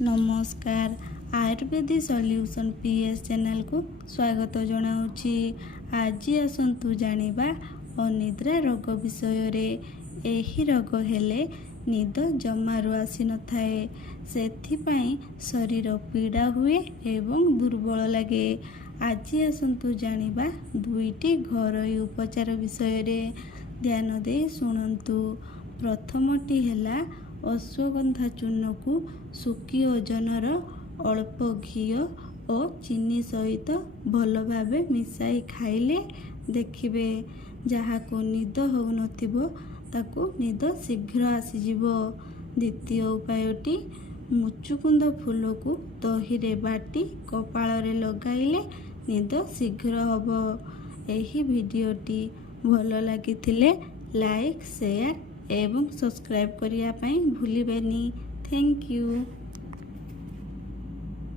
नमस्कार Ayurvedic solution PS channel को स्वागत जनाऊँगी। आज आसतु जानिबा अनिद्रा रोग विषय रे। एही रोग हेले निद जमारू आसी न थाए, सेथिपाई शरीर पीड़ा हुए एवं दुर्बल लगे। आज आसतु जानिबा दुईटी घरोई उपचार विषय रे। ध्यान दे शुणन्तु। प्रथमटी हेला अश्वगंधा चूर्ण को सुखी ओजनर अल्प घी और चीनी सहित भल भाव मिसाई खाइले देखिबे जहाँ को निद हो नथिबो ताको निद शीघ्र आसीजिबो। द्वितीय उपायटी मुचुकुंद फूल को दही रे बाटी कपाल रे लगाइले निद शीघ्र हबो। एही वीडियोटी भल लागिथिले लाइक शेयर एवं सब्सक्राइब करिया पई भूलिबेनी। Thank you.